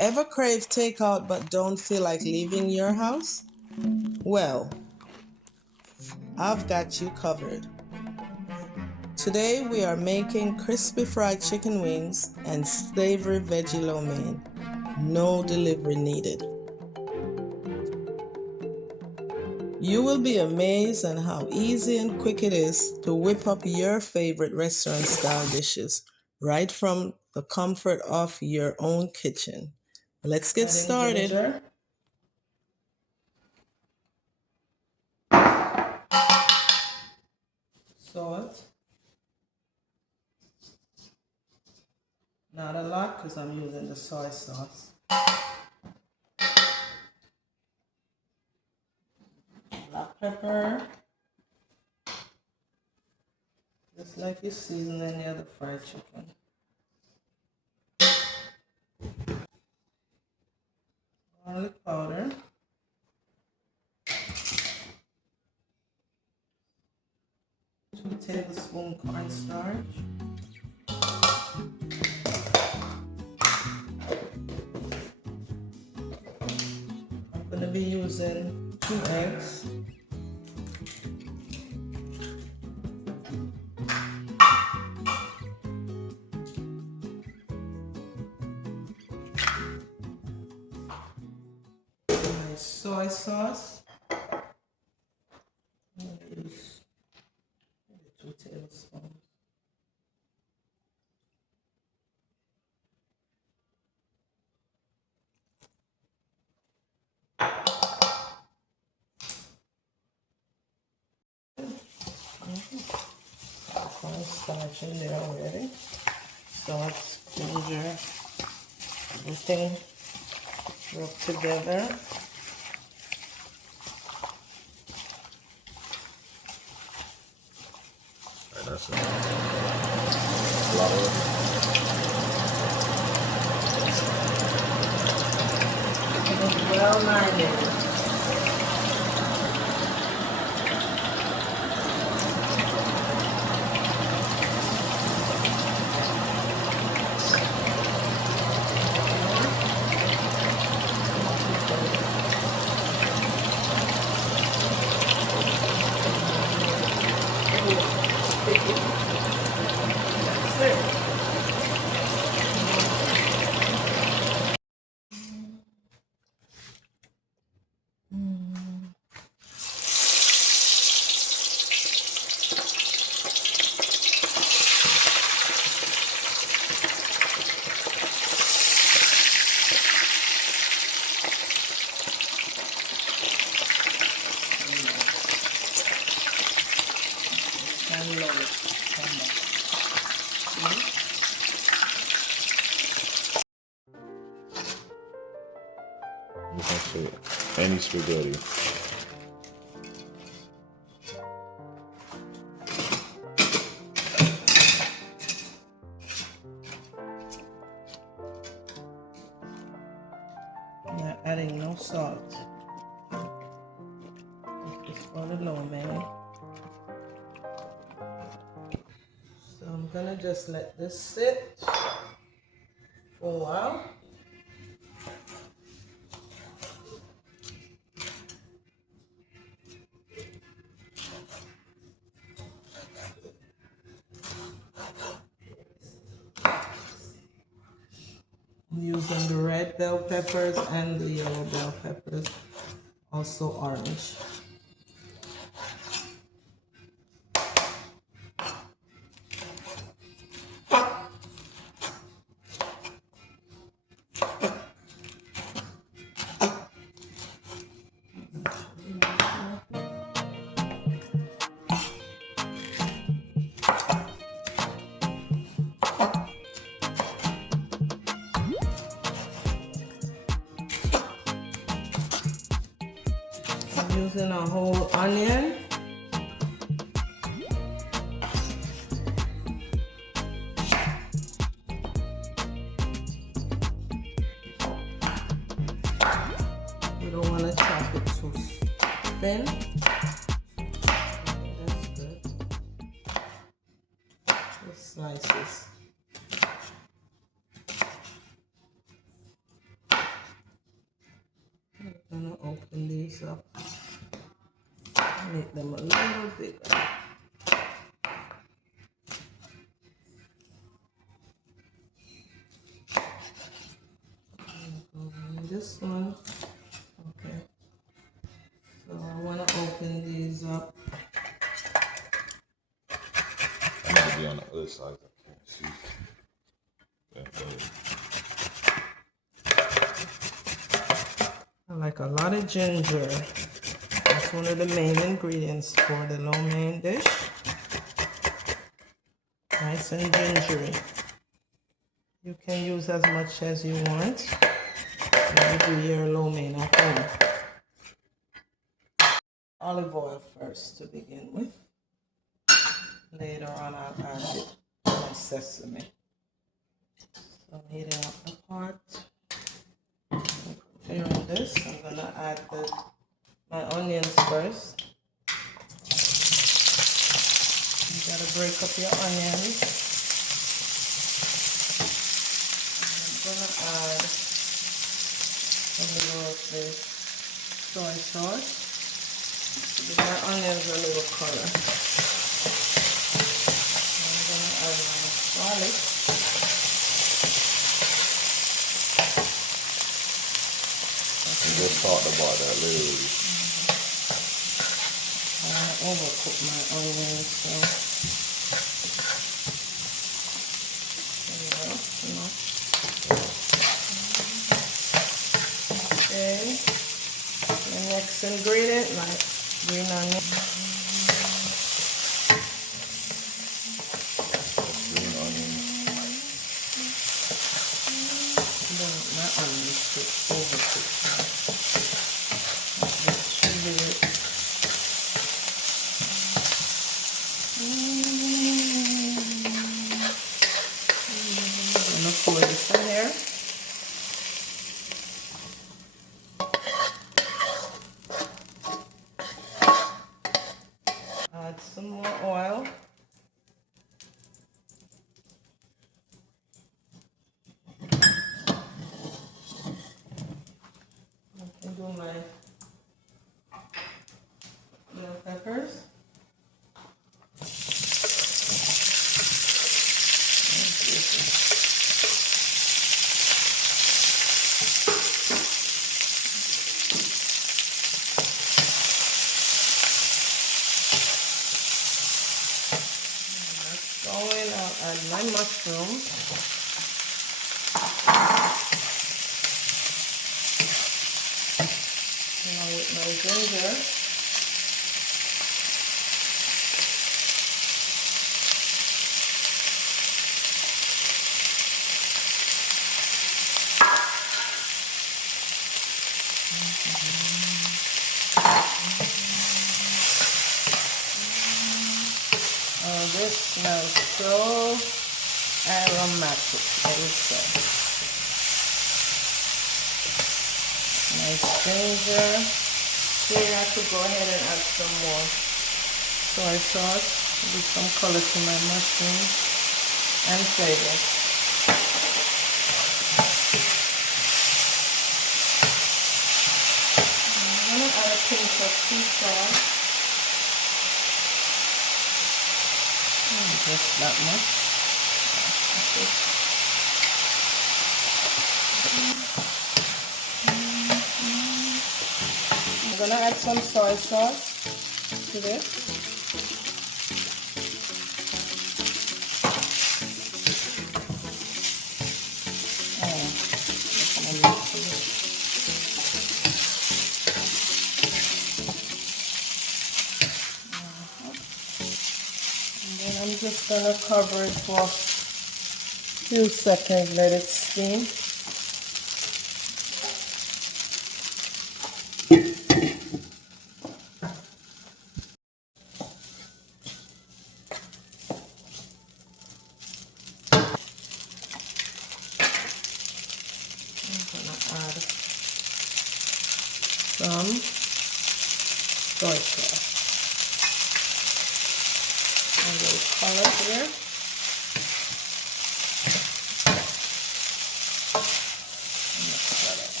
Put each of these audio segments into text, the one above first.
Ever crave takeout but don't feel like leaving your house? Well, I've got you covered. Today we are making crispy fried chicken wings and savory veggie lo mein. No delivery needed. You will be amazed at how easy and quick it is to whip up your favorite restaurant style dishes right from the comfort of your own kitchen. Let's get started. Ginger. Salt. Not a lot because I'm using the soy sauce. Black pepper. Just like you season any other fried chicken. Garlic powder. 2 tablespoons cornstarch. I'm going to be using 2 eggs. My soy sauce. I'm going to use maybe 2 tablespoons. Cornstarch in there already. Salt, ginger, everything rubbed together. That's a lot of It is well minded. You can say any spaghetti. I'm not adding no salt. Just for the lo mein. So I'm gonna just let this sit for a while. I'm using the red bell peppers and the yellow bell peppers, also orange. Using a whole onion. You don't want to chop it too thin. That's good. Just slices. these up. Make them a little bigger. This one, okay. So I want to open these up. I'm gonna be on the other side. I can't see. I like a lot of ginger. That's one of the main ingredients for the lo mein dish. Nice and gingery. You can use as much as you want when you do your lo mein at home. Olive oil first to begin with. Later on I'll add my sesame. So I'm heating up the pot. Preparing this, I'm gonna add my onions first. You gotta break up your onions. I'm gonna add a little of this soy sauce to give my onions a little color. I'm gonna add my garlic. We just talked about that later. I overcook my onions, so okay. The next ingredient, my green onion. Green onion. My onions to overcook. I'm gonna pour this in here. Add some more oil. I can do my bell peppers. I'll add my mushrooms. Along with my ginger. Oh, this smells so aromatic, I would say. Nice ginger. Here I could go ahead and add some more soy sauce, give some color to my mushrooms and flavor. I'm going to add a pinch of sea salt. Just that much. I'm going to add some soy sauce to this. I'm just going to cover it for a few seconds, let it steam. I'm going to add some soy sauce. A little color here.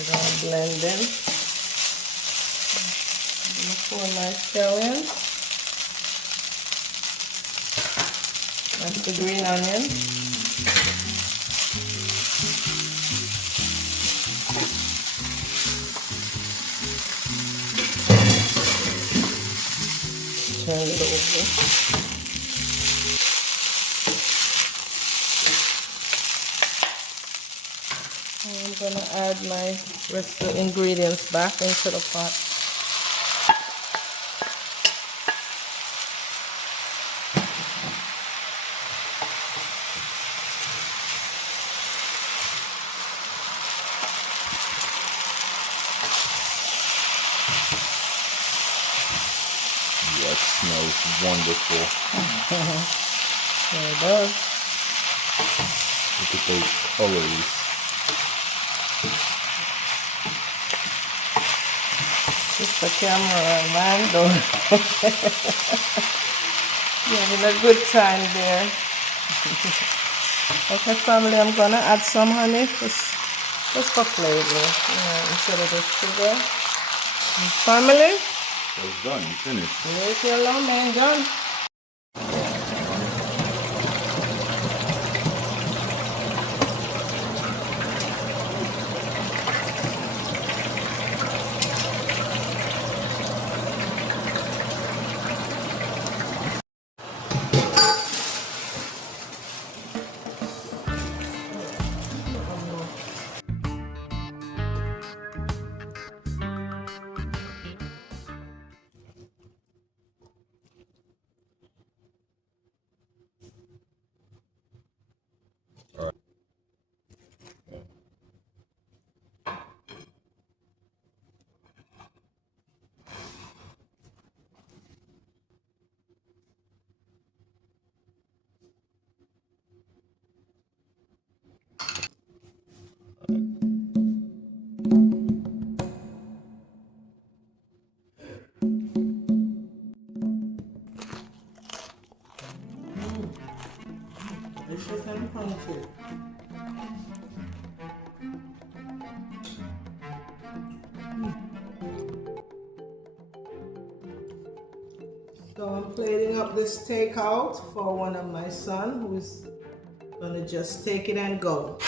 it all blending. I'm gonna pour my scallions. That's the green onion. Turn it over. I'm gonna add my rest of the ingredients back into the pot. Yeah, it smells wonderful. There it does. Look at those colors. Just the camera, man, though. You're having a good time there. Okay, family, I'm gonna add some honey just for flavor, instead of the sugar. And family, It's done. You finished. leave it alone, man, done. All right. Delicious and crunchy. So I'm plating up this takeout for one of my son who's gonna just take it and go.